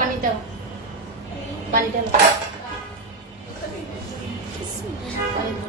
পানি দাও, পানি দাও, পানি দাও।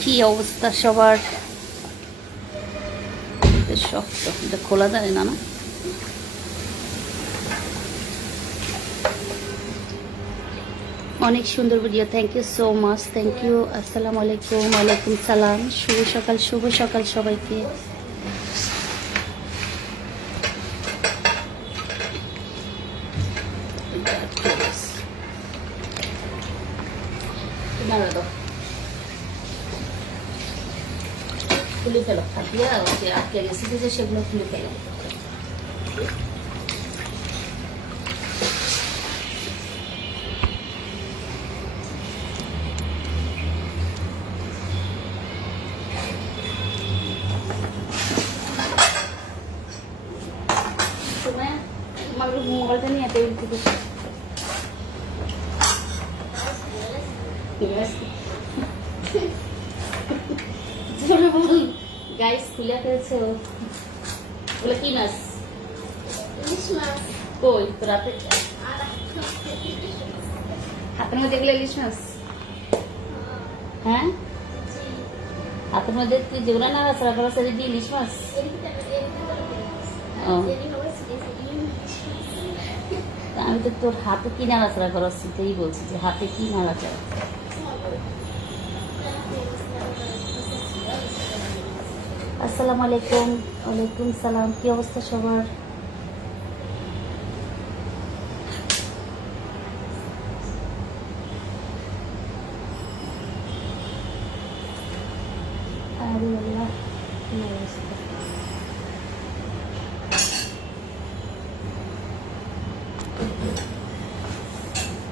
কি অবস্থা সবার? শক্ত, এটা খোলা যায় না না? অনেক সুন্দর video, thank you so much, thank you. আসসালামু আলাইকুম। ওয়ালাইকুম সালাম। শুভ সকাল, শুভ সকাল সবাইকে। খুলে ফেলো, থাকিয়ে আটকে গেছে যে সেগুলো খুলে ফেলো। মোবাইলটা নিয়ে টেবিল থেকে গাইস খুলে ফেলছে। ওগুলো কি মাছ? কই তো রাতে হাতের মধ্যে এগুলো ইলিশ মাছ? হ্যাঁ, হাতের মধ্যে তুই যেগুলো নাড়াচাড়া করা সেটা দিয়ে ইলিশ মাছ? আমি তো তোর হাতে কি নাড়াচাড়া করাচ্ছি তাই বলছি যে হাতে কি নাড়াচাড়া। আসসালামু আলাইকুম। ওয়ালাইকুম সালাম। কি অবস্থা সবার?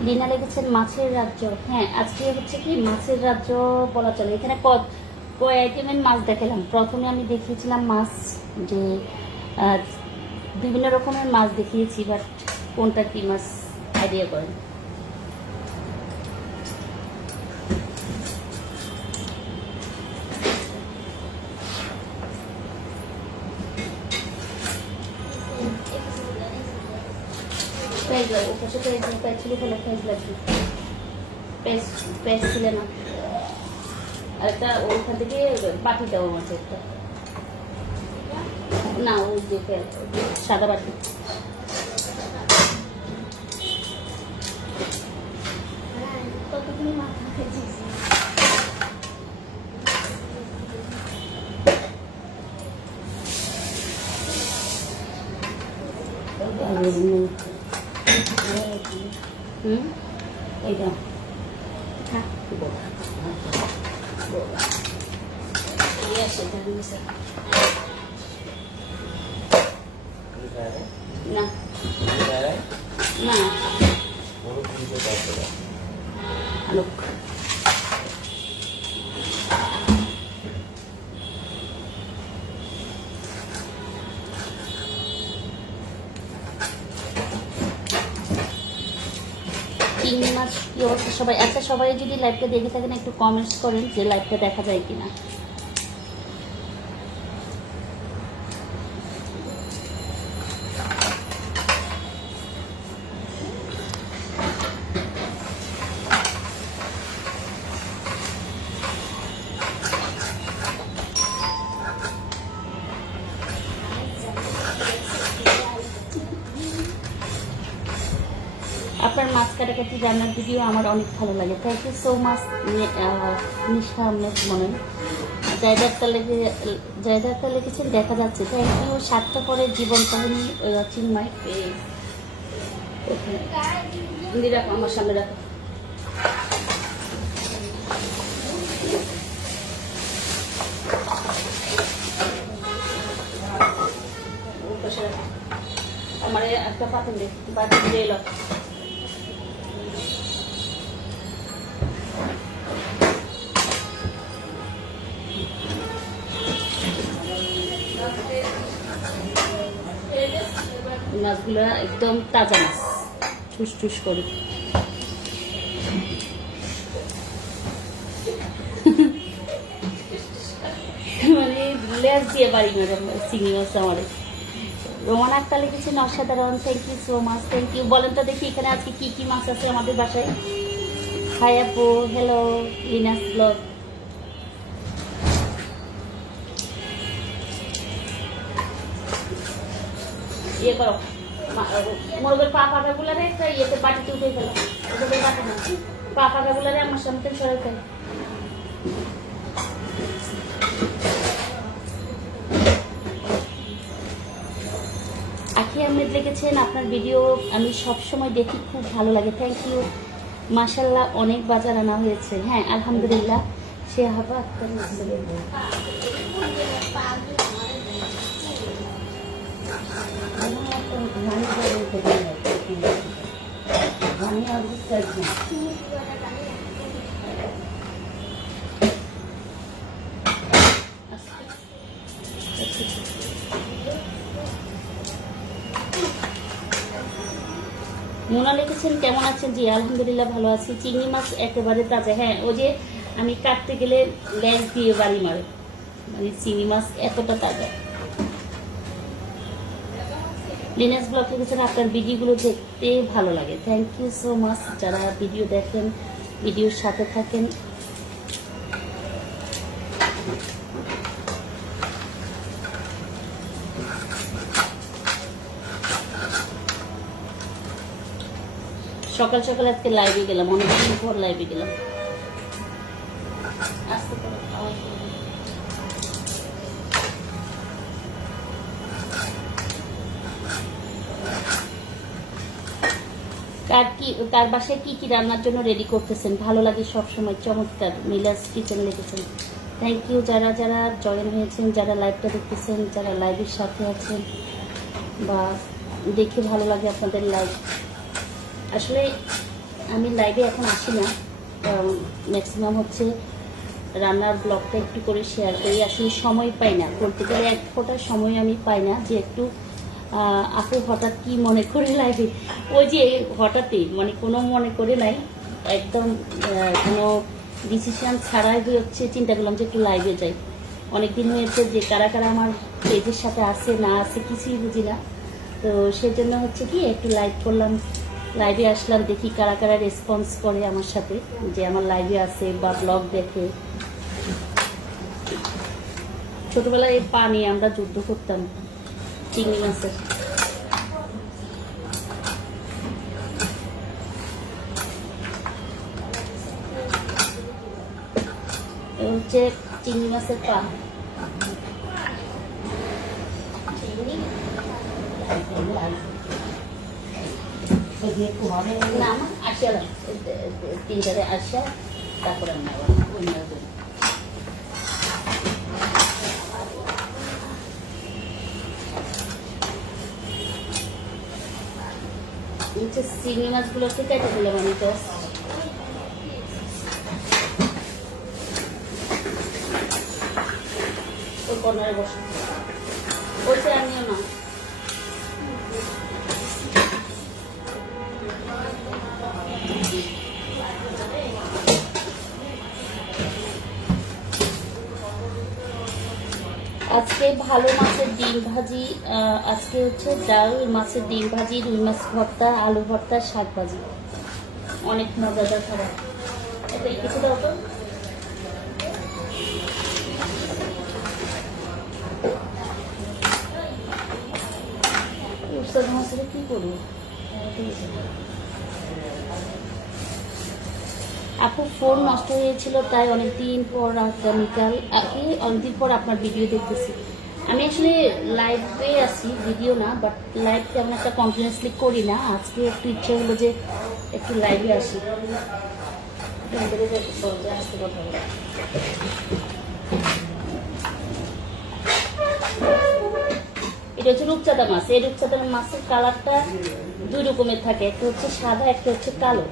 লিনা লিখেছেন মাছের রাজ্য। হ্যাঁ, আজকে হচ্ছে কি মাছের রাজ্য বলা চলে। এখানে কয় আইটেমের মাছ দেখালাম। প্রথমে আমি দেখিয়েছিলাম মাছ, যে বিভিন্ন রকমের মাছ দেখিয়েছি, বাট কোনটা কি মাছ আইডিয়া করেন। প্রাইজ লাগবে, ওর সাথে প্রাইজ ছিল, কোনো প্রাইজ লাগবে, প্রাইজ ছিল না। আর একটা ওইখান থেকে বাটি দেওয়া আছে একটা, না ওই যে সাদা বাটি। এইটা না না আলোক। চিংড়ি মাছ কি অবস্থা সবাই? আচ্ছা, সবাই যদি লাইভটা দেখে থাকেন একটু কমেন্টস করেন যে লাইভটা দেখা যায় কিনা। আপনার মাছ কাটাকাটি রান্নার ভিডিও আমার অনেক ভালো লাগে। থ্যাংক ইউ সো মাচ নিশা আহমেদ। মনে জয়দারটা লিখেছেন দেখা যাচ্ছে। Thank you. 7টা পরে জীবন কাহিনী চিন্ময়। রাখো আমার সামনে রাখো। আমার একটা পাতেন দে বাটি দিয়ে এলো মাছগুলো একদম তাজা মাছ ঠুস ঠুস করে মানে লেজ দিয়ে বাড়ি ম্যাডাম চিংড়ি মাছ আমার রোমান আক্তার লিখেছেন অসাধারণ thank you so much thank you বলেন তো দেখি এখানে আজকে কি কি মাছ আছে আমাদের বাসায় হাই আপু হ্যালো লিনাস ব্লগ ইয়ে করো মোরগের পা পাটাগুলারে একটা ইয়েতে বাটিতে উঠে ফেলো ওদের বাটি না পা পাটাগুলারে আমার সামনে সরাই ফেলো আখি আহমেদ লিখেছেন আপনার ভিডিও আমি সব সময় দেখি খুব ভালো লাগে থ্যাংক ইউ মাশাল্লাহ অনেক বাজার আনা হয়েছে হ্যাঁ আলহামদুলিল্লাহ সে হাবা আক্তার মোনা লিখেছেন কেমন আছেন জি আলহামদুলিল্লাহ ভালো আছি চিংড়ি মাছ একেবারে তাজা হ্যাঁ ও যে আমি কাটতে গেলে লেজ দিয়ে বাড়ি মারে মানে চিংড়ি মাছ এতটা তাজা লিনাস ব্লগ লিখেছেন আপনার ভিডিওগুলো দেখতে ভালো লাগে থ্যাংক ইউ সো মাচ যারা ভিডিও দেখেন ভিডিওর সাথে থাকেন সকাল সকাল আজকে লাইভে গেলাম অনেকদিন পর লাইভে গেলাম কার বাসায় কি কি রান্নার জন্য রেডি করতেছেন ভালো লাগে সব সময় চমৎকার মিলাস কিচেন লিখেছেন থ্যাংক ইউ যারা যারা জয়েন হয়েছেন যারা লাইভটা দেখতেছেন যারা লাইভের সাথে আছেন বা দেখে ভালো লাগে আপনাদের লাইভ আসলে আমি লাইভে এখন আসি না ম্যাক্সিমাম হচ্ছে রান্নার ব্লগটা একটু করে শেয়ার করি আসলে সময় পাই না বলতে গেলে এক ফোঁটার সময় আমি পাই না যে একটু আপু হঠাৎ কি মনে করে লাইভে ওই যে হঠাৎই মানে কোনো মনে করে নাই একদম কোনো ডিসিশন ছাড়াই হচ্ছে চিন্তা করলাম যে একটু লাইভে যাই অনেকদিন হয়েছে যে কারা কারা আমার পেজের সাথে আছে না আছে কিছুই বুঝি না তো সেজন্য হচ্ছে কি একটু লাইভ করলাম লাইভে আসলাম দেখি কারা কারা রেসপন্স করে আমার সাথে যে আমার লাইভে আছে বা ব্লগ দেখে ছোটবেলায় এই পা নিয়ে আমরা যুদ্ধ করতাম চিংড়ি মাছের হচ্ছে চিংড়ি মাছের পা না আসা তিনটারে আসা তারপরে আমি চিংড়ি মাছগুলোকে কেটে দিলাম আমি তো ওই কর্নারে বসে ওইটা আমিও না আজকে ভালো মাছের ডিম ভাজি আজকে হচ্ছে ডাল মাছের ডিম ভাজি রুই মাছ ভর্তা আলু ভর্তা শাক ভাজি অনেক মজাদার খাবার এটা কিছু দাও তো উস্তাদ মাছের কি করবো আপু ফোন নষ্ট হয়েছিল তাই অনেকদিন পর আগামীকাল অনেকদিন পর আপনার ভিডিও দেখতেছি আমি আসলে লাইভে আছি ভিডিও না বাট লাইভ তেমন একটা কন্টিনিউসলি করি না আজকে একটু ইচ্ছে হলো যে একটু লাইভে আসি আসতে কথা বলে এটা হচ্ছে রূপচাঁদা মাছ। এই রূপচাঁদা মাছের কালারটা দুই রকমের থাকে, একটা হচ্ছে সাদা, একটা হচ্ছে কালো।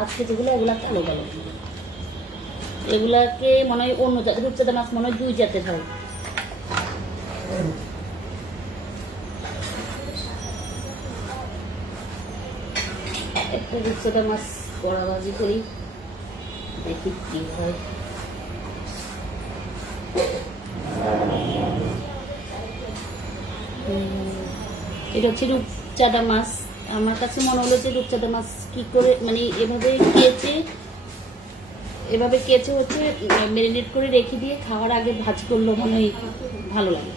আজকে যেগুলো এগুলা কালো কালো, এগুলাকে মনে হয় অন্য জাতের। রূপচাঁদা মাছ মনে হয় দুই জাতের হয়। একটা রূপচাঁদা মাছ কড়া ভাজি করি, দেখি কি হয়। এটা হচ্ছে রূপচাঁদা মাছ। আমার কাছে মনে হলো যে রূপচাঁদা মাছ কি করে মানে এভাবে কেচে হচ্ছে ম্যারিনেট করে রেখে দিয়ে খাওয়ার আগে ভাজি করলে মনে হয় ভালো লাগে।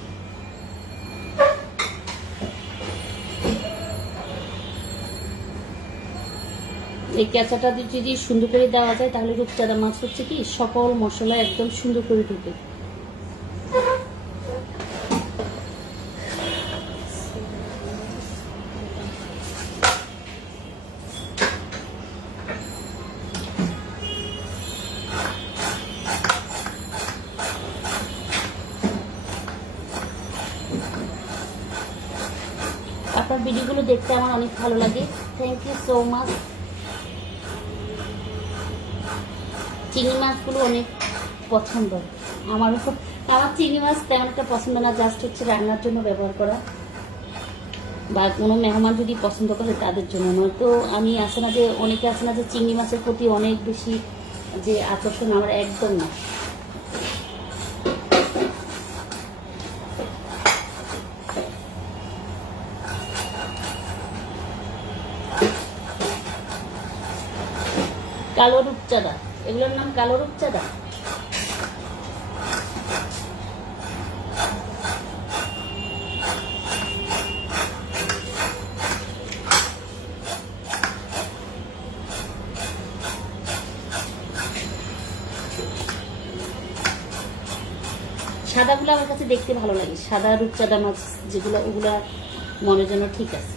এই কেঁচাটা যদি সুন্দর করে দেওয়া যায় তাহলে রূপচাঁদা মাছ হচ্ছে কি সকল মশলা একদম সুন্দর করে ঢুকে। আপনার ভিডিওগুলো দেখতে আমার অনেক ভালো লাগে, থ্যাংক ইউ সো মাচ। চিংড়ি মাছগুলো অনেক পছন্দ আমার। চিংড়ি মাছ তেমন একটা পছন্দ না, জাস্ট হচ্ছে রান্নার জন্য ব্যবহার করা, বা কোনো মেহমান যদি পছন্দ করে তাদের জন্য। নয়তো আমি আছে না যে অনেকে আছে না যে চিংড়ি মাছের প্রতি অনেক বেশি যে আকর্ষণ, আমার একদম না। কালো রূপচাঁদা, এগুলোর নাম কালো রূপচাঁদা। সাদাগুলো আমার কাছে দেখতে ভালো লাগে, সাদা রূপচাঁদা মাছ যেগুলো, ওগুলা মনের জন্য ঠিক আছে।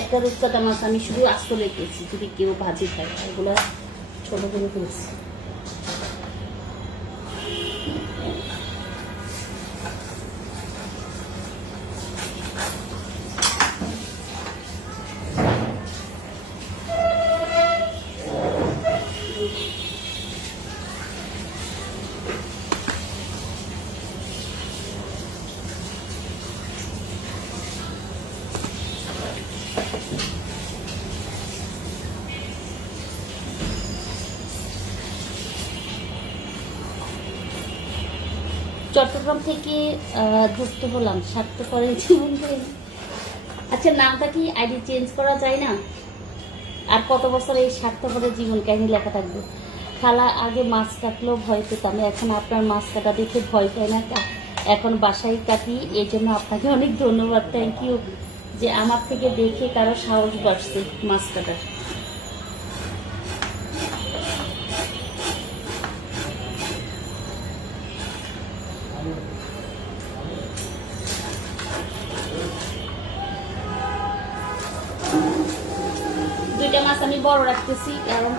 একটা রূপচাঁদা মাছ আমি শুধু আস্ত রেখেছি, যদি কেউ ভাজি খায়। এগুলো ছোট করে ফেলছি। চট্টগ্রাম থেকে যুক্ত হলাম, স্বার্থপরের জীবন। আচ্ছা, নামটা কি আইডি চেঞ্জ করা যায় না? আর কত বছর এই স্বার্থপরের জীবন কাহিনী লেখা থাকবে? খালা আগে মাছ কাটলেও ভয় পেতাম, এখন আপনার মাছ কাটা দেখে ভয় পাই না, এখন বাসায় কাটি। এই জন্য আপনাকে অনেক ধন্যবাদ, থ্যাংক ইউ, যে আমার থেকে দেখে কারো সাহস বাড়ছে মাছ কাটার। দুইটা মাছ আমি বড় রাখতেছি কারণ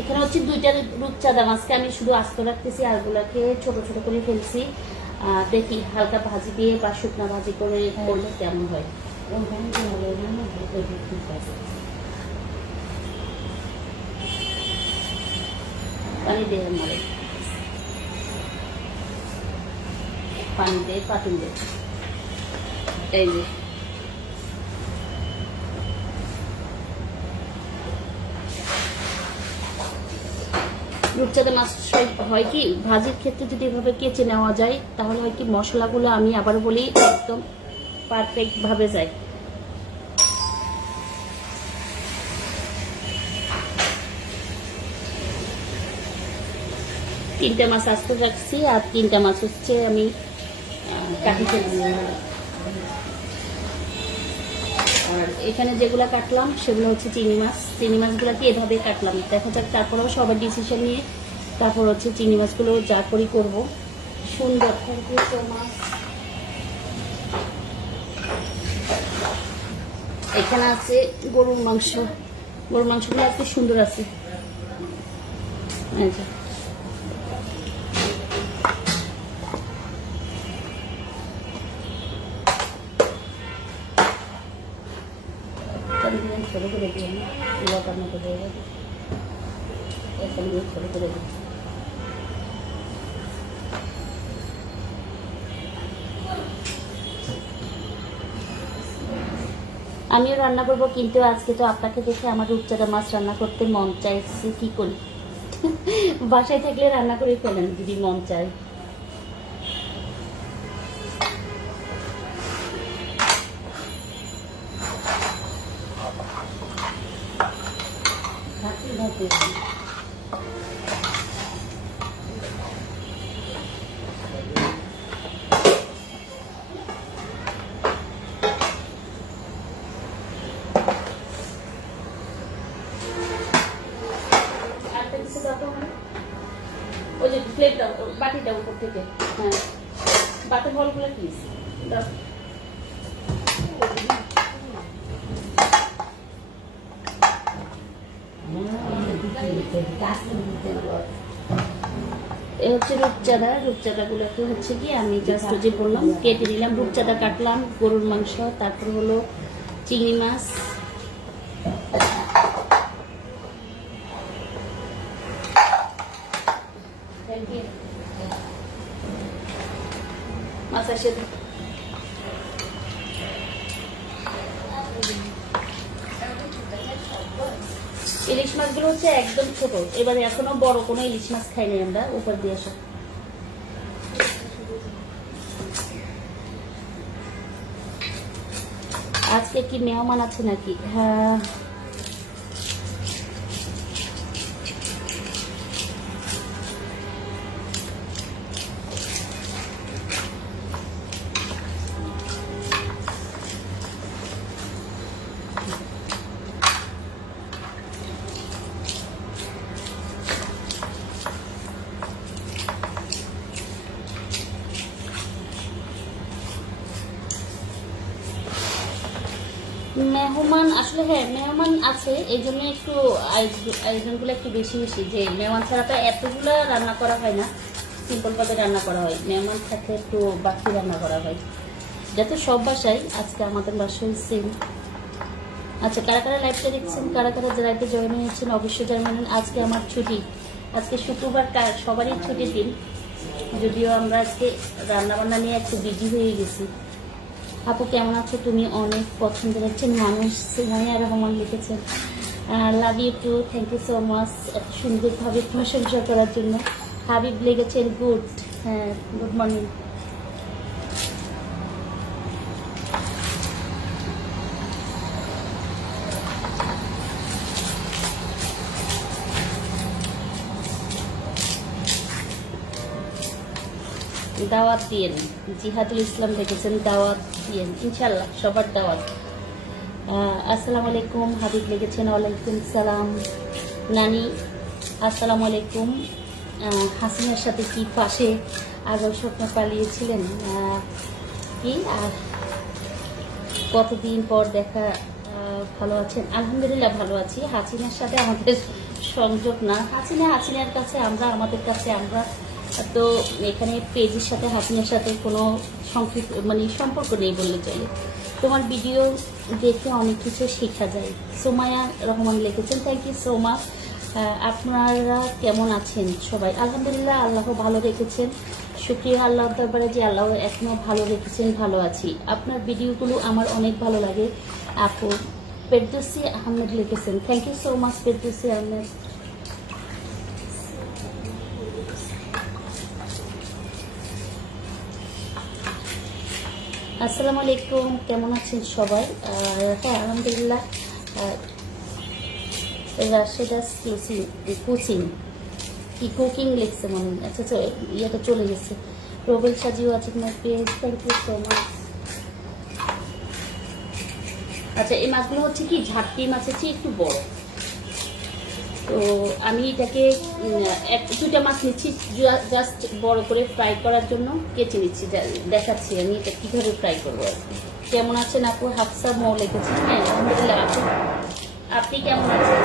এখানে হচ্ছে দুইটা রূপচাঁদা মাছকে আমি শুধু আস্ত রাখতেছি, আরগুলাকে ছোট ছোট করে ফেলছি। দেখি হালকা ভাজি দিয়ে বা শুকনা ভাজি করে করলে কেমন হয়। পানি দিয়ে মরে, পানি দিয়ে পাতুন দিয়ে, এই যে রূপচাঁদা মাছ হয় কি ভাজির ক্ষেত্রে যদি এভাবে কেচে নেওয়া যায় তাহলে হয় কি মশলাগুলো, আমি আবার বলি, একদম পারফেক্ট ভাবে যায়। 3টা মাছ আস্তে রাখছি আর 3টা মাছ হচ্ছে আমি কাটি ফেলছি। আর এখানে যেগুলো কাটলাম সেগুলো হচ্ছে চিংড়ি মাছ। চিংড়ি মাছগুলোকে এভাবে কাটলাম, দেখা যাক তারপরেও সবার ডিসিশন নিয়ে তারপর হচ্ছে চিংড়ি মাছগুলো যা করি করবো। সুন্দর, থ্যাংক ইউ সো মাচ। এখানে আছে গরুর মাংস, গরুর মাংসগুলো আজকে সুন্দর আছে। আচ্ছা, ছোটো করে দিয়ে লটার মতো হয়ে যাবে, এখানে ছোটো করে দিই। আমিও রান্না করবো, কিন্তু আজকে তো আপনাকে দেখে আমার রূপচাঁদা মাছ রান্না করতে মন চাইছে। কি করি, বাসায় থাকলে রান্না করে ফেলেন দিদি, মন চায়। ওই যে প্লেটটা, বাটিটা উপর থেকে, হ্যাঁ বাটির বলগুলো প্লিজ দাও। এ হচ্ছে রূপচাঁদা। রূপচাঁদাগুলোকে হচ্ছে কি আমি জাস্ট যে বললাম কেটে নিলাম, রূপচাঁদা কাটলাম, গরুর মাংস, তারপর হলো চিংড়ি মাছ, মাছের সাথে ইলিশ মাছগুলো হচ্ছে একদম ছোট। এবারে এখনো বড় কোনো ইলিশ মাছ খাইনি আমরা, উপর দিয়ে আসা। আজকে কি মেহমান আছে নাকি? হ্যাঁ, মেহমান আসলে, হ্যাঁ মেহমান আছে, এই জন্য একটু আয়োজনগুলো একটু বেশি বেশি। যে মেহমান ছাড়া তো এতগুলো রান্না করা হয় না, সিম্পল ভাবে রান্না করা হয়। মেহমান থাকলে একটু বাকি রান্না করা হয়, যাতে সব বাসায়। আজকে আমাদের বাসায় সেম। আচ্ছা, কারা কারা লাইভটা দেখছেন, কারা কারা লাইভে জয়েন হয়েছেন অবশ্যই জানাবেন। আজকে আমার ছুটি, আজকে শুক্রবার, সবারই ছুটির দিন। যদিও আমরা আজকে রান্নাবান্না নিয়ে একটু বিজি হয়ে গেছি। আপু কেমন আছো তুমি? অনেক পছন্দ করছেন মানুষ, সুমাইয়া রহমান লিখেছেন love you too, thank you so much এত সুন্দরভাবে প্রশংসা করার জন্য। হাবিব লিখেছেন গুড, হ্যাঁ গুড মর্নিং। দাওয়াত দিয়েন, জিহাদুল ইসলাম লিখেছেন দাওয়াত দিয়েন, ইনশাল্লাহ সবার দাওয়াত। আসসালামু আলাইকুম হাবিব লিখেছেন, ওয়ালাইকুম সালাম। নানি আসসালামু আলাইকুম। হাসিনার সাথে কি পাশে আগর স্বপ্ন পালিয়েছিলেন কি, আর কতদিন পর দেখা, ভালো আছেন? আলহামদুলিল্লাহ ভালো আছি। হাসিনার সাথে আমাদের সংযোগ না, হাসিনার কাছে আমরা, আমাদের কাছে আমরা। তো এখানে পেজের সাথে হাসিনার সাথে কোনো সম্পর্ক নেই বললে চলে। তোমার ভিডিও দেখে অনেক কিছু শেখা যায়। সোমায়া রহমান লিখেছেন, থ্যাংক ইউ সো মাচ। আপনারা কেমন আছেন সবাই? আলহামদুলিল্লাহ, আল্লাহ ভালো রেখেছেন। শুকরিয়া আল্লাহর দরবারে যে আল্লাহ এখনো ভালো রেখেছেন, ভালো আছি। আপনার ভিডিওগুলো আমার অনেক ভালো লাগে। আপু ফেরদৌসী আহমেদ লিখেছেন, thank you so much Ferdousi Ahmed. আসসালামু আলাইকুম, কেমন আছেন সবাই? হ্যাঁ আলহামদুলিল্লাহ। রাশেদা কোচিং, কি কুকিং লিখছে মনে হয়। আচ্ছা আচ্ছা, ইয়েটা চলে গেছে। প্রবল সাজিও আছে তোমার page, thank you so much. আচ্ছা, এই মাছগুলো হচ্ছে কি ঝাটকি মাছের চেয়ে একটু বড়। তো আমি এটাকে দুটা মাছ নিচ্ছি, জাস্ট বড় করে ফ্রাই করার জন্য কেটে নিচ্ছি। দেখাচ্ছি আমি এটা কীভাবে ফ্রাই করবো আর কি। কেমন আছেন আপু? হাফসা মো লিখেছেন। হ্যাঁ আলহামদুলিল্লাহ। আপনি কেমন আছেন?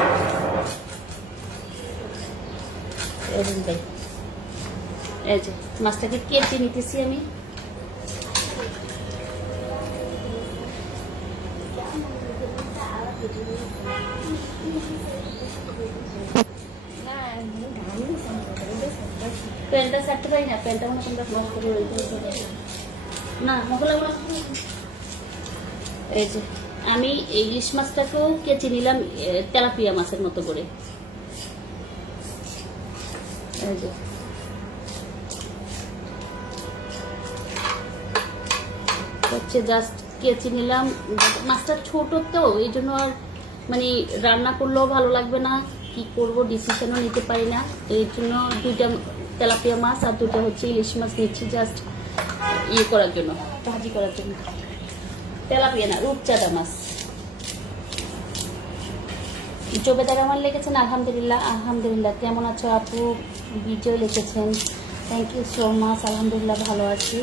ভাই এই যে মাছটাকে কেটে নিতেছি আমি। প্যান্টটা ছাড়তে পারি না, প্যান্টটা মনে তোমরা ব্লক করে না মহলা। এই যে আমি ইলিশ মাছটাকেও কেচে নিলাম তেলাপিয়া মাছের মতো করে। এই যে হচ্ছে জাস্ট কেচে নিলাম। মাছটা ছোট তো এই জন্য আর মানে রান্না করলেও ভালো লাগবে না, কি করব ডিসিশনও নিতে পারি না। এই জন্য দুইটা তেলাপিয়া মাছ আর দুটো হচ্ছে ইলিশ মাছ নিচ্ছি, জাস্ট ইয়ে করার জন্য, ভাজি করার জন্য। তেলাপিয়া না, রূপচাঁদা মাছ। জবেদার আমার লিখেছেন আলহামদুলিল্লাহ। আলহামদুলিল্লাহ। কেমন আছো আপু? বিজয় লিখেছেন, থ্যাংক ইউ সো মাচ। আলহামদুলিল্লাহ ভালো আছি।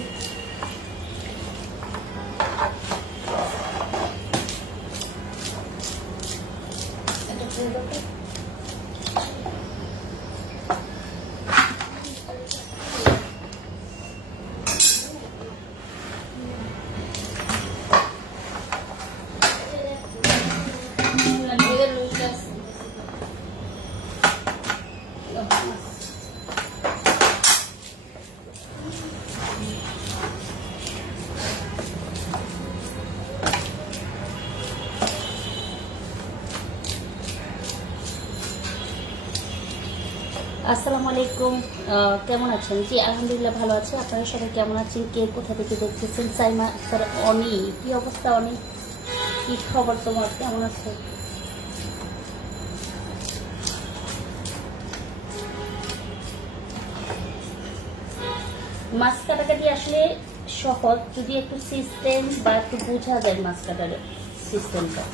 আসসালামু আলাইকুম, কেমন আছেন? জি আলহামদুলিল্লাহ ভালো আছে। আপনারা সবাই কেমন আছেন? কে কোথা থেকে দেখতেছেন? সাইমা স্যার, অনি কি অবস্থা? অনি কি খবর তোমার? কেমন আছে? মাছ কাটাকাটি আসলে সহজ, যদি একটু সিস্টেম বা একটু বোঝা যায় মাছ কাটার সিস্টেমটা।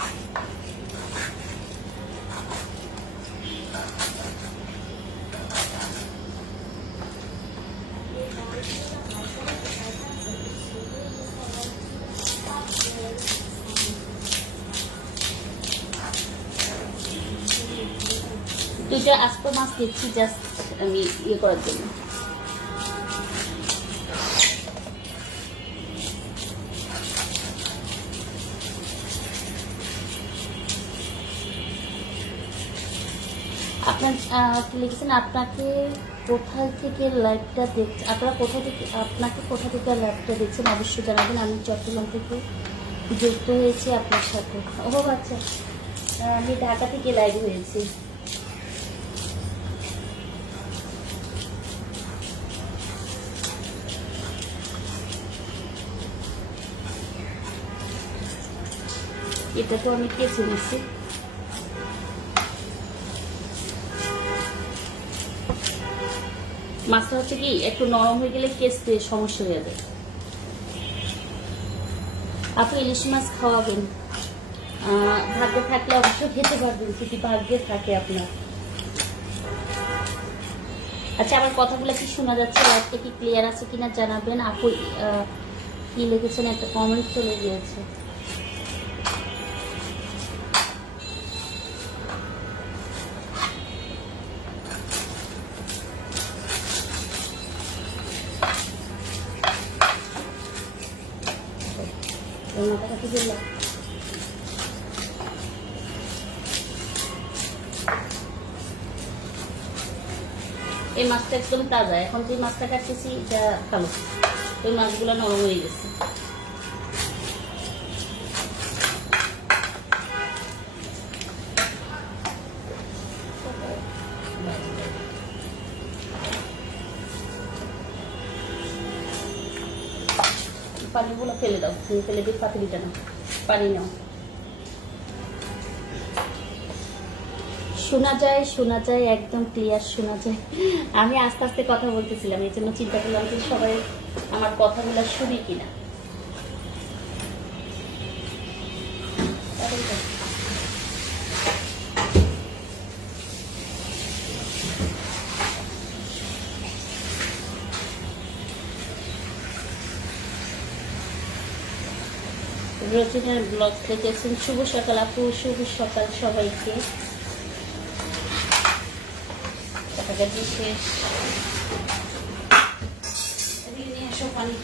দুইটা আস্ত মাছ দিচ্ছি জাস্ট আমি ইয়ে করার জন্য। আপনার কি লিখেছেন? আপনাকে কোথায় থেকে লাইভটা দেখছেন? আপনারা কোথা থেকে, আপনাকে কোথা থেকে লাইভটা দেখছেন অবশ্যই জানাবেন। আমি চট্টগ্রাম থেকে যুক্ত হয়েছি আপনার সাথে। ও আচ্ছা, আমি ঢাকা থেকে লাইভ হয়েছি। এটা তো আমি কেচে নিচ্ছি। মাছটা হচ্ছে কি একটু নরম হয়ে গেলে কেচতে সমস্যা হয়ে যায়। আপনি ইলিশ মাছ খাওয়াবেন, ভাগ্যে থাকলে অবশ্যই খেতে পারবেন, যদি ভাগ্যে থাকে আপনার। আচ্ছা, আমার কথাগুলো কি শোনা যাচ্ছে? লাইভটা কি ক্লিয়ার আছে কিনা জানাবেন। আপু কি লিখেছেন? একটা কমেন্ট চলে গিয়েছে। এই মাছটা একদম তাজা, এখন যে মাছটা কাটতেছি এটা কালো, ওই মাছগুলো নরম হয়ে গেছে। পানিগুলো ফেলে দাও, ফেলে দিয়ে পাতিলিটা নাও, পানি নাও। শোনা যায়, একদম ক্লিয়ার শোনা যায়। আমি আস্তে আস্তে কথা বলতেছিলাম, এই জন্য চিন্তা করলাম যে সবাই আমার কথাগুলো শুনে কিনা। রোজিনার ব্লগ দেখেছেন। শুভ সকাল আপু, শুভ সকাল সবাইকে। কাটাকাটি শেষ। নিয়ে এসো পানি।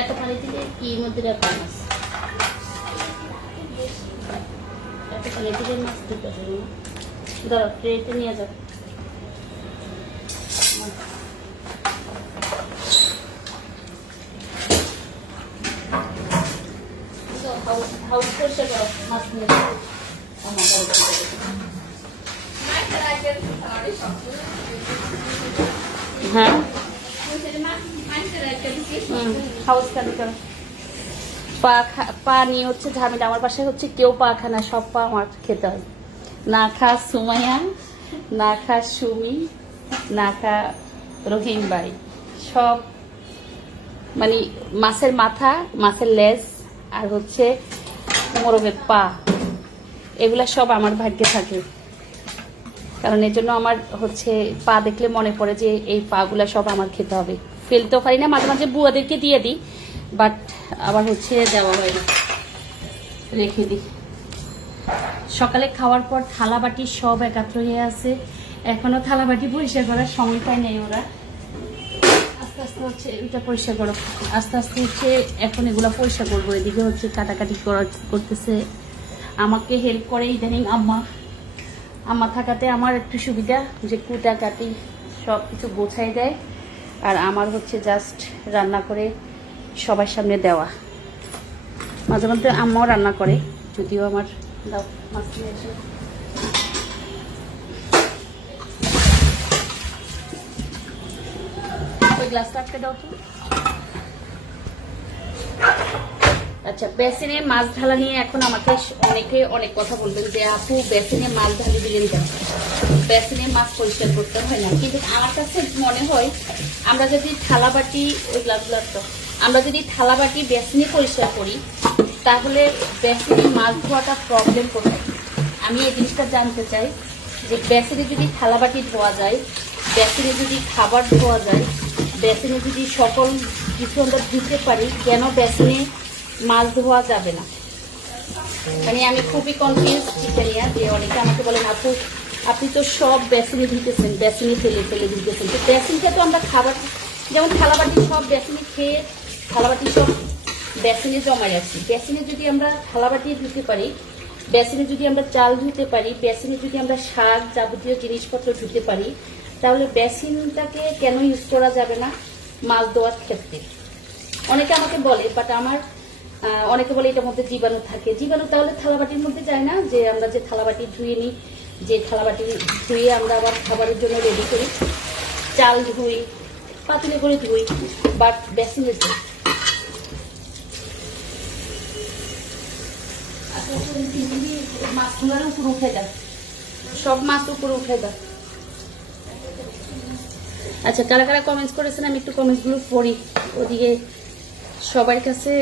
এত পানি দিলে কি মধ্যে রাখা মাছ, এত পানি দিলে মাছ দিতে হবে না। ধরো ট্রেতে নিয়ে যাও। হাউস পরিষ্কার করো, মাছ নিয়ে যাও। হ্যাঁ হাউস খালি করো। পা নিয়ে হচ্ছে ঝামেলা। আমার বাসায় হচ্ছে কেউ পা খায় না, সব পা আমার খেতে হয়। না খা সুমাইয়া, না খা সুমি, না খা রহিম ভাই, সব মানে মাছের মাথা, মাছের লেজ আর হচ্ছে মোরগের পা, এগুলা সব আমার ভাগ্যে থাকে। কারণ এর জন্য আমার হচ্ছে পা দেখলে মনে পড়ে যে এই পাগুলা সব আমার খেতে হবে। ফেলতেও পারি না, মাঝে মাঝে বুয়াদেরকে দিয়ে দিই, বাট আবার হচ্ছে দেওয়া হয় না, রেখে দিই। সকালে খাওয়ার পর থালা বাটি সব একাত্র হয়ে আছে, এখনো থালা বাটি পরিষ্কার করার সময় পায় নেই ওরা। আস্তে আস্তে হচ্ছে এটা পরিষ্কার করো, আস্তে আস্তে হচ্ছে এখন এগুলা পরিষ্কার করবো। এদিকে হচ্ছে কাটাকাটি করতেছে, আমাকে হেল্প করে ইদানিং আম্মা। আম্মা থাকাতে আমার একটু সুবিধা, যে কুটা কাটি সব কিছু গোছাই দেয়, আর আমার হচ্ছে জাস্ট রান্না করে সবার সামনে দেওয়া। মাঝে মধ্যে আম্মাও রান্না করে, যদিও আমার দাও মাছ নিয়ে এসে। ওই গ্লাসটা আটকে দাও তো। আচ্ছা, বেসিনে মাছ ঢালা নিয়ে এখন আমাকে অনেকে অনেক কথা বলবেন যে আপু বেসিনে মাছ ঢালি দিলেন কেন? বেসিনে মাছ পরিষ্কার করতে হয় না, কিন্তু আমার কাছে মনে হয় আমরা যদি থালাবাটি, ওই গ্লাসগুলো আমরা যদি থালাবাটি বেসিনে পরিষ্কার করি, তাহলে বেসিনে মাছ ধোয়াটা প্রবলেম কোথায়? আমি এই জিনিসটা জানতে চাই যে বেসিনে যদি থালাবাটি ধোয়া যায়, বেসিনে যদি খাবার ধোয়া যায়, বেসিনে যদি সকল কিছু আমরা ধুতে পারি, কেন বেসিনে মাছ ধোয়া যাবে না? মানে আমি খুবই কনফিউজ চিন্তা নিয়ে, যে অনেকে আমাকে বলেন আপু আপনি তো সব বেসিনে ধুতেছেন, বেসিনে ফেলে ফেলে ধুতেছেন। তো বেসিনটা তো আমরা খাবার, যেমন থালাবাটি সব বেসিনে খেয়ে থালাবাটি সব বেসিনে জমাই রাখছি। বেসিনে যদি আমরা থালাবাটি ধুতে পারি, বেসিনে যদি আমরা চাল ধুতে পারি, বেসিনে যদি আমরা শাক যাবতীয় জিনিসপত্র ধুতে পারি, তাহলে বেসিনটাকে কেন ইউজ করা যাবে না মাছ ধোয়ার ক্ষেত্রে? অনেকে আমাকে বলে, বাট আমার অনেকে বলে এটার মধ্যে জীবাণু থাকে। জীবাণু তাহলে থালাবাটির মধ্যে যায় না? যে আমরা যে থালাবাটি ধুয়ে নিই, যে থালাবাটি ধুয়ে আমরা আবার খাবারের জন্য রেডি করি, চাল ধুই, পাতিলে করে ধুই, বাট বেসিনে যাই। মাছগুলোর উপর উঠে যায়, সব মাছ উপরে উঠে যায়। আচ্ছা, কারা কারা কমেন্টস করেছেন আমি একটু কমেন্টসগুলো পড়ি। ওদিকে সবার কাছে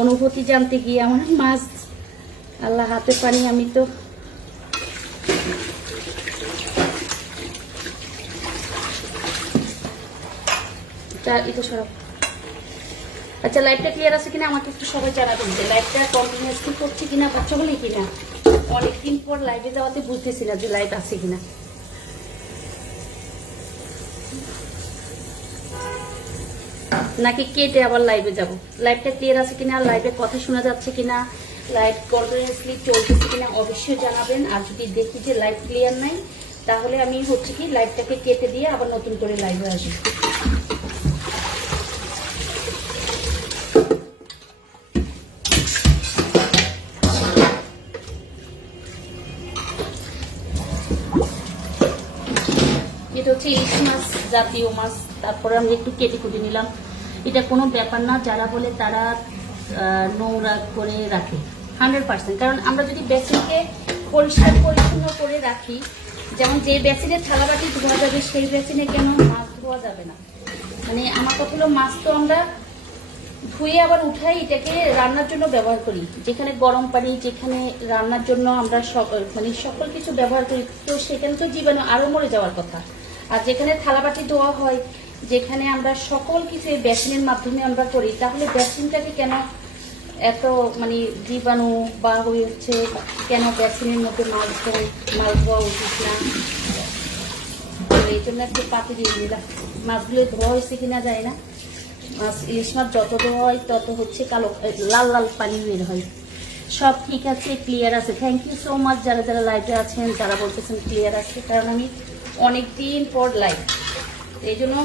অনুভূতি জানতে গিয়ে আমার মাছ, আল্লাহ হাতে পানি। আমি তো সরব। আচ্ছা, লাইভটা ক্লিয়ার আছে কিনা আমাকে একটু সবাই জানাবেন, যে লাইভটা কন্টিনিউয়াসলি করছি কিনা, বুঝছো বলি কিনা। অনেকদিন পর লাইভে যাওয়াতে বুঝতেছি না যে লাইভ আছে কিনা। নাকি কেটে আবার লাইভে যাব? লাইভটা ক্লিয়ার আছে কিনা, লাইভে কথা শোনা যাচ্ছে কিনা, লাইভ কন্টিনিউয়াসলি চলতেছে কিনা অবশ্যই জানাবেন। আর যদি দেখি যে লাইভ ক্লিয়ার নাই, তাহলে আমি হচ্ছে কি লাইভটাকে কেটে দিয়ে আবার নতুন করে লাইভে আসি। এটা হচ্ছে ইলিশ মাছ, জাতীয় মাছ। তারপরে আমি একটু কেটে কুটে নিলাম। এটা কোনো ব্যাপার না, যারা বলে তারা নোংরা করে রাখে 100%। কারণ আমরা যদি বেসিনকে পরিষ্কার পরিচ্ছন্ন করে রাখি, যেমন যে বেসিনের থালা বাটি ধোয়া যাবে সেই বেসিনে কেন মাছ ধোয়া যাবে না? মানে আমার কথা হলো, মাছ তো আমরা ধুয়ে আবার উঠাই, এটাকে রান্নার জন্য ব্যবহার করি। যেখানে গরম পানি, যেখানে রান্নার জন্য আমরা মানে সকল কিছু ব্যবহার করি, তো সেখানে তো জীবাণু আরো মরে যাওয়ার কথা। আর যেখানে থালাবাটি ধোয়া হয়, যেখানে আমরা সকল কিছু বেসিনের মাধ্যমে আমরা করি, তাহলে বেসিনটাকে কেন এত মানে জীবাণু বা হচ্ছে কেন বেসিনের মধ্যে মাছ ধোয়া উচিত না? এই জন্য একটু পাতি দিয়ে দিলাম। মাছগুলো ধোয়া হয়েছে কিনা যায় না। মাছ, ইলিশ মাছ যত ধোয়া হয় তত হচ্ছে কালো লাল লাল পানি বের হয়। সব ঠিক আছে, ক্লিয়ার আছে। থ্যাংক ইউ সো মাচ যারা যারা লাইভে আছেন, যারা বলতেছেন ক্লিয়ার আছে। কারণ আমি অনেক দিন পর লাইভ, এই জন্য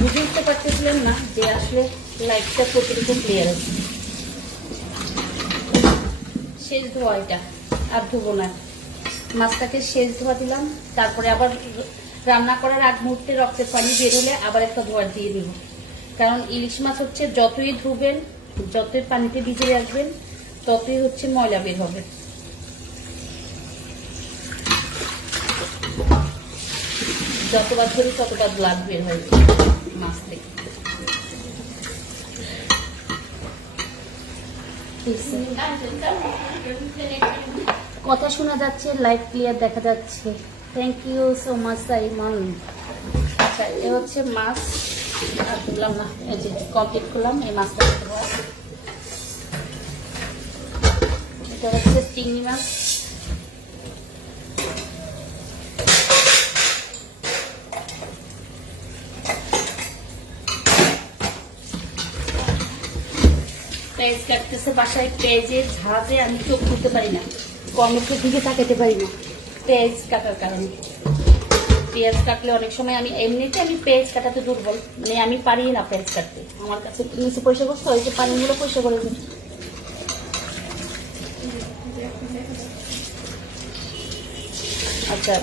বুঝে উঠতে পারতেছিলেন না যে আসলে লাইভটা কতটুকু ক্লিয়ার আছে। শেষ ধোয়া এটা, আর ধোবো না। মাছটাকে শেষ ধোয়া দিলাম, তারপরে আবার রান্না করার আগ মুহূর্তে রক্তের পানি বের হলে আবার একটা ধোয়া দিয়ে দেব। কারণ ইলিশ মাছ হচ্ছে যতই ধুবেন, যতই পানিতে ভিজে রাখবেন, ততই হচ্ছে ময়লা বের হবে। যতবার ধরি ততবার ব্লাড বের হয় মাছ থেকে। কথা শোনা যাচ্ছে, লাইভ ক্লিয়ার দেখা যাচ্ছে। Thank you so much Saimon. আচ্ছা, এ হচ্ছে মাছ। আর বললাম না, এই যে কমপ্লিট করলাম। এই মাছটা এটা হচ্ছে চিংড়ি মাছ। পেঁয়াজ কাটতেছে বাসায়। পেঁয়াজের ঝাঁজে আমি চোখ খুলতে পারি না, কর্মক্ষের দিকে তাকাতে পারি না পেঁয়াজ কাটার কারণে। পেঁয়াজ কাটলে অনেক সময় এমনিতে আমি পেঁয়াজ কাটাতে দুর্বল, মানে আমি পারি না পেঁয়াজ কাটতে। আমার কাছে নিচে পয়সা করতে হয়, যে পানিগুলো পয়সা করে দিই। আচ্ছা,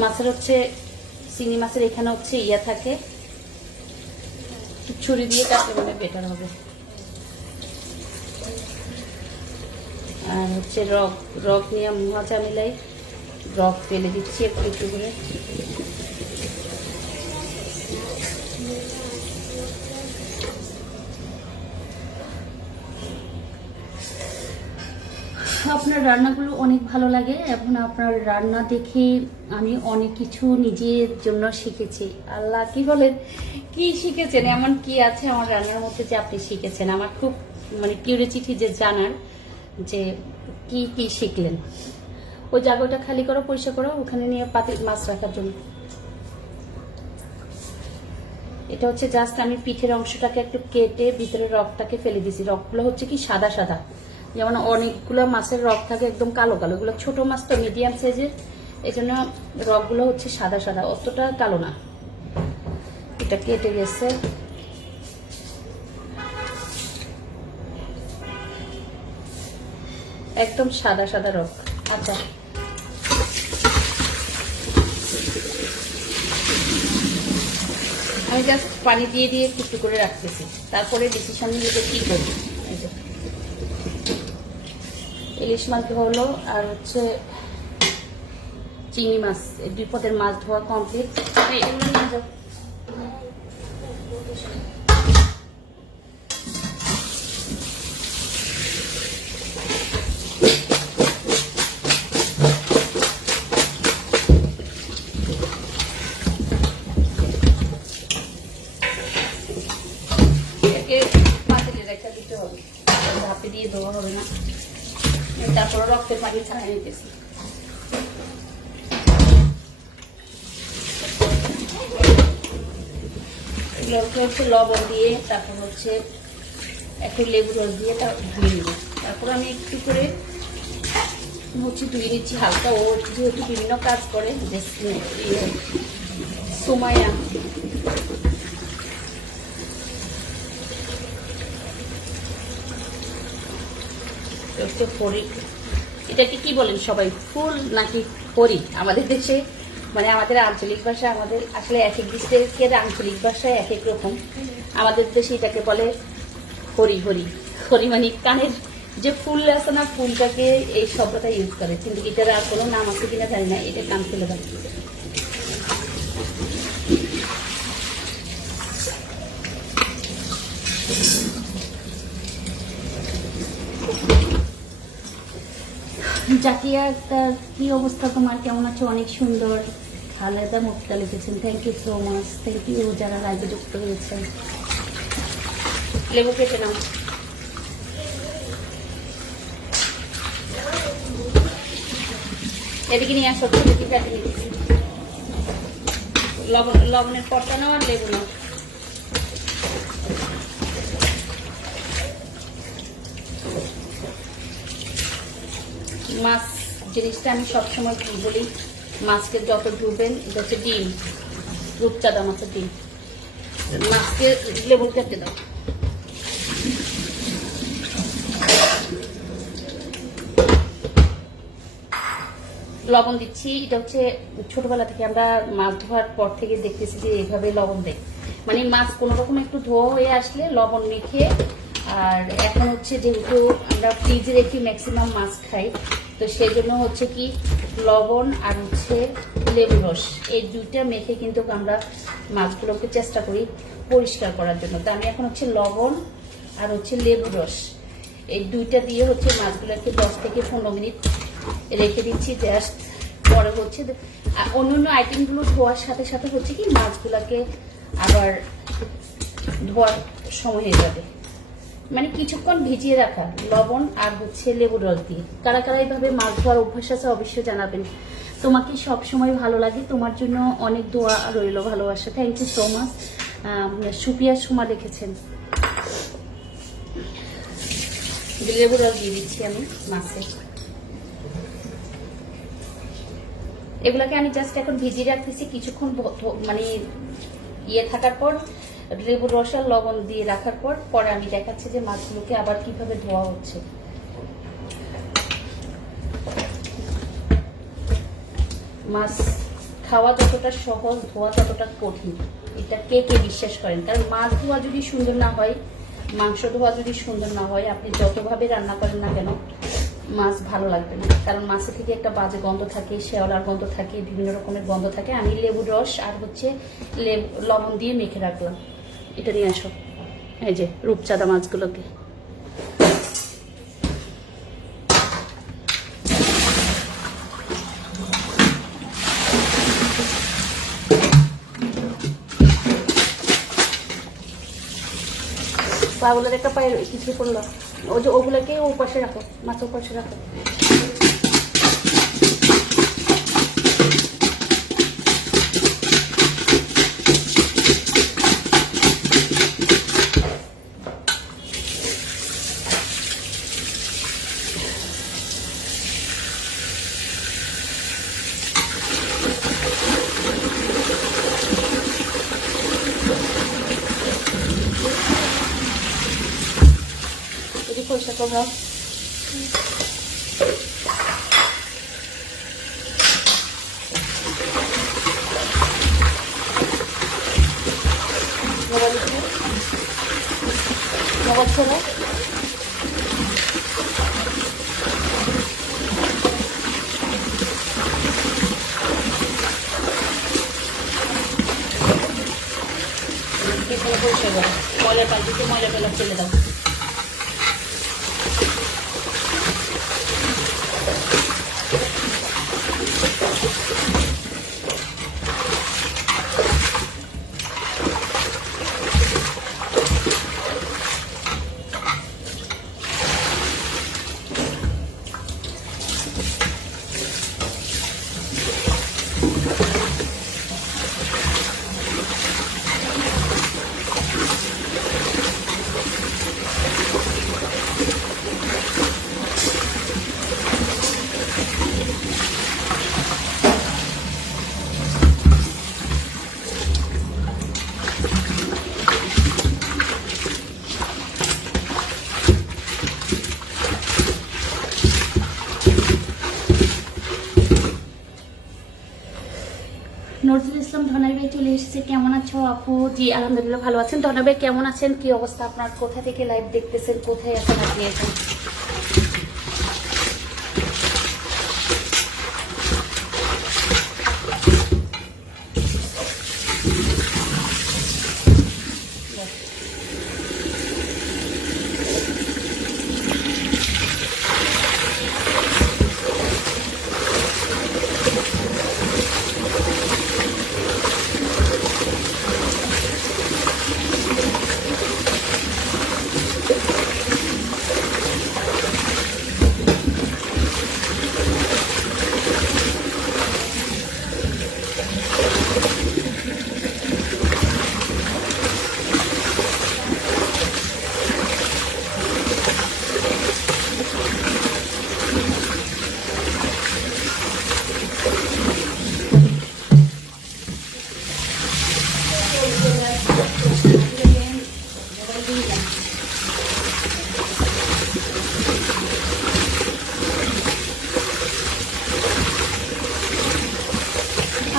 মাছের হচ্ছে চিংড়ি মাছের এখানে হচ্ছে ইয়া থাকে, ছুরি দিয়ে কাটলে মানে বেটার হবে। আর হচ্ছে রক নিয়ে মাছা মিলাই, রক ফেলে দিচ্ছি একটু একটু করে। আপনার রান্নাগুলো অনেক ভালো লাগে। এখন আপনার রান্না দেখে আমি অনেক কিছু নিজের জন্য শিখেছি। আল্লাহ, কি বলেন, কি শিখেছেন? এমন কি আছে আমার রান্নার মধ্যে যে আপনি শিখেছেন? আমার খুব মানে কিউরিওসিটি যে জানার যে কি কি শিখলেন। ওই জায়গাটা খালি করো, পরিষ্কার করো, ওখানে নিয়ে পাতি মাছ রাখার জন্য। এটা হচ্ছে জাস্ট আমি পিঠের অংশটাকে একটু কেটে ভিতরে রকটাকে ফেলে দিছি। রকগুলো হচ্ছে কি সাদা সাদা, যেমন অনেকগুলো মাছের রক থাকে একদম কালো কালো। এগুলো ছোট মাছ তো, মিডিয়াম সাইজের, এই জন্য রকগুলো হচ্ছে সাদা সাদা, অতটা কালো না। এটা কেটে গেছে। একদম সাদা সাদা রক। আচ্ছা, আমি জাস্ট পানি দিয়ে দিয়ে একটু করে রাখতেছি, তারপরে ডিসিশন নিয়ে কি করবো। ইলিশ মাছ ধরলো আর হচ্ছে চিংড়ি মাছ, এই দুই পদের মাছ ধোয়া কমপ্লিট। এগুলো নিয়ে যাও। এটাকে পাতিলে রেখে দিতে হবে, ধাপে দিয়ে ধোয়া হবে না। তারপরে রক্তের পানি ছাড়াই নিতেছি। হচ্ছে লবণ দিয়ে, তারপর হচ্ছে একটু লেবু রস দিয়ে ধুয়ে নিব। তারপর আমি একটু করে হচ্ছে ধুয়ে নিচ্ছি হালকা। ও যেহেতু বিভিন্ন কাজ করে, সুমাইয়া হচ্ছে এটাকে কি বলেন সবাই, ফুল নাকি হরি? আমাদের দেশে মানে আমাদের আঞ্চলিক ভাষা, আমাদের আসলে এক এক ডিস্ট্রিক্টের আঞ্চলিক ভাষায় এক এক রকম। আমাদের দেশে এটাকে বলে হরি। হরি হরি মানে কানের যে ফুল আছে না, ফুলটাকে এই শব্দটা ইউজ করে, কিন্তু এটার আর কোনো নাম আছে কিনা জানি না। এটা কান ফুলে দেয়। জাকিয়া আক্তার, কি অবস্থা তোমার, কেমন আছো? অনেক সুন্দর। খালেদা মুক্তা লিখেছেন, thank you so much, thank you যারা লাইভে যুক্ত হয়েছেন। লেবু কেটে নাও। এদিকে নিয়ে আসো, কি কাটে নিচ্ছি। লবণের পটটা নাও আর লেবু নাও। মাছ জিনিসটা আমি সবসময় কি বলি, মাছকে যত ধুবেন, এটা হচ্ছে ডিম, রূপচাঁদা মাছের ডিম। মাছকে লেবু কেটে দাও। লবণ দিচ্ছি, এটা হচ্ছে ছোটবেলা থেকে আমরা মাছ ধোয়ার পর থেকে দেখতেছি যে এইভাবে লবণ দেয়, মানে মাছ কোনো রকম একটু ধোয়া হয়ে আসলে লবণ মেখে। আর এখন হচ্ছে যেহেতু আমরা ফ্রিজে রেখে ম্যাক্সিমাম মাছ খাই, তো সেই জন্য হচ্ছে কি লবণ আর হচ্ছে লেবু রস, এই দুইটা মেখে কিন্তু আমরা মাছগুলোকে চেষ্টা করি পরিষ্কার করার জন্য। তো আমি এখন হচ্ছে লবণ আর হচ্ছে লেবু রস, এই দুইটা দিয়ে হচ্ছে মাছগুলোকে 10 থেকে 15 মিনিট রেখে দিচ্ছি জাস্ট। পরে হচ্ছে অন্যান্য আইটেমগুলো ধোয়ার সাথে সাথে হচ্ছে কি মাছগুলোকে আবার ধোয়ার সময় হয়ে যাবে, মানে কিছুক্ষণ ভিজিয়ে রাখা লবণ আর হচ্ছে লেবু রস দিয়ে। কারা কারা এইভাবে মাছ ধোয়ার অভ্যাস আছে অবশ্যই জানাবেন। তোমাকে সব সময় ভালো লাগে, তোমার জন্য অনেক দোয়া রইল, ভালোবাসা। Thank you so much. Supiya Suma লিখেছেন। লেবু রস দিয়ে দিচ্ছি আমি মাছে। এগুলাকে আমি জাস্ট এখন ভিজিয়ে রাখতেছি কিছুক্ষণ, মানে ইয়ে থাকার পর লেবুর রস আর লবণ দিয়ে রাখার পর পরে আমি দেখাচ্ছি যে মাছগুলোকে আবার কিভাবে ধোয়া হচ্ছে। মাছ খাওয়া যতটা সহজ, ধোয়া ততটা কঠিন, এটা কে কে বিশ্বাস করেন? কারণ মাছ ধোয়া যদি সুন্দর না হয়, মাংস ধোয়া যদি সুন্দর না হয়, আপনি যতভাবে রান্না করেন না কেন মাছ ভালো লাগবে না। কারণ মাছের থেকে একটা বাজে গন্ধ থাকে, শেওলার গন্ধ থাকে, বিভিন্ন রকমের গন্ধ থাকে। আমি লেবুর রস আর হচ্ছে লবণ দিয়ে মেখে রাখলাম। এটা নিয়ে আসো, এই যে রূপচাঁদা মাছগুলোকে। পাগুলোর একটা পায়ে কিছু করলো, ওই যে ওগুলোকে ও পাশে রাখো, মাছের পাশে রাখো। পয়সা করবো মোবাইল ছেড়ে পয়সা করো, ময়লা পাল্টিতে ময়লা পেলা ফেলে দাও। নজরুল ইসলাম ধনাই ভাই চলে এসেছে। কেমন আছো আপু? জি আলহামদুলিল্লাহ ভালো আছেন। ধনাই ভাই কেমন আছেন? কি অবস্থা আপনার? কোথা থেকে লাইভ দেখতেছেন? কোথায় আছেন আপনি এখন?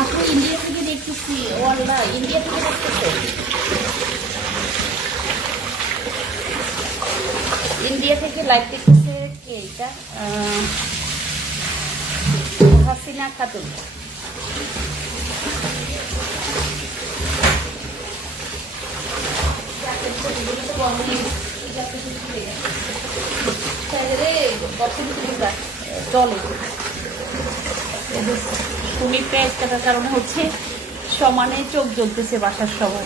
আপু ইন্ডিয়া থেকে দেখতেছি। ও আল্লাহ, ইন্ডিয়া থেকে দেখতেছে। ইন্ডিয়া থেকে লাইভ দেখতেছে কে এটা? হাসিনা খাতুন। চলে তুমি পেঁয়াজ কাটার কারণে হচ্ছে সমানে চোখ জ্বলতেছে বাসার সবার।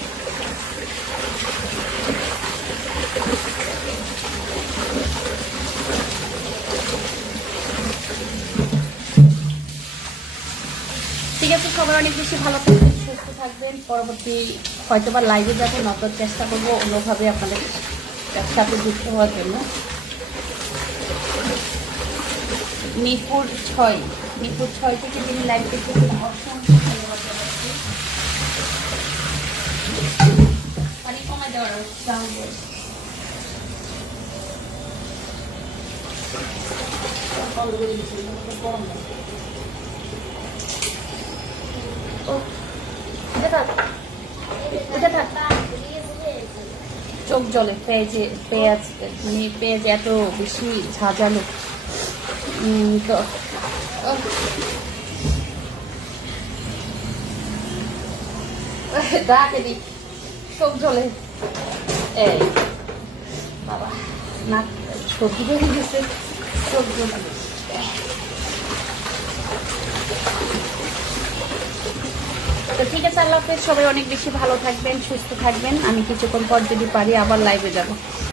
ঠিক আছে, সবার অনেক বেশি ভালো থাকবেন, সুস্থ থাকবেন। পরবর্তী হয়তোবা লাইভে যাবো, নতুন চেষ্টা করবো অন্যভাবে আপনাদের সাথে যুক্ত হওয়ার জন্য। মিরপুর 6 থেকে যিনি লাইভ দেখতেছেন অসংখ্য ধন্যবাদ জানাচ্ছি। পানি কমায় দেওয়ার চোখ জলে পেঁয়াজ মানে পেঁয়াজ এত বেশি ঝাঁঝালো। তো দাঁড়াতে চোখ জলে। এই বাবা, না সবজি হয়ে গেছে, চোখ জলে। তো ঠিক আছে, আল্লাহ হাফেজ। সবাই অনেক বেশি ভালো থাকবেন, সুস্থ থাকবেন। আমি কিছুক্ষণ পর যদি পারি আবার লাইভে যাব।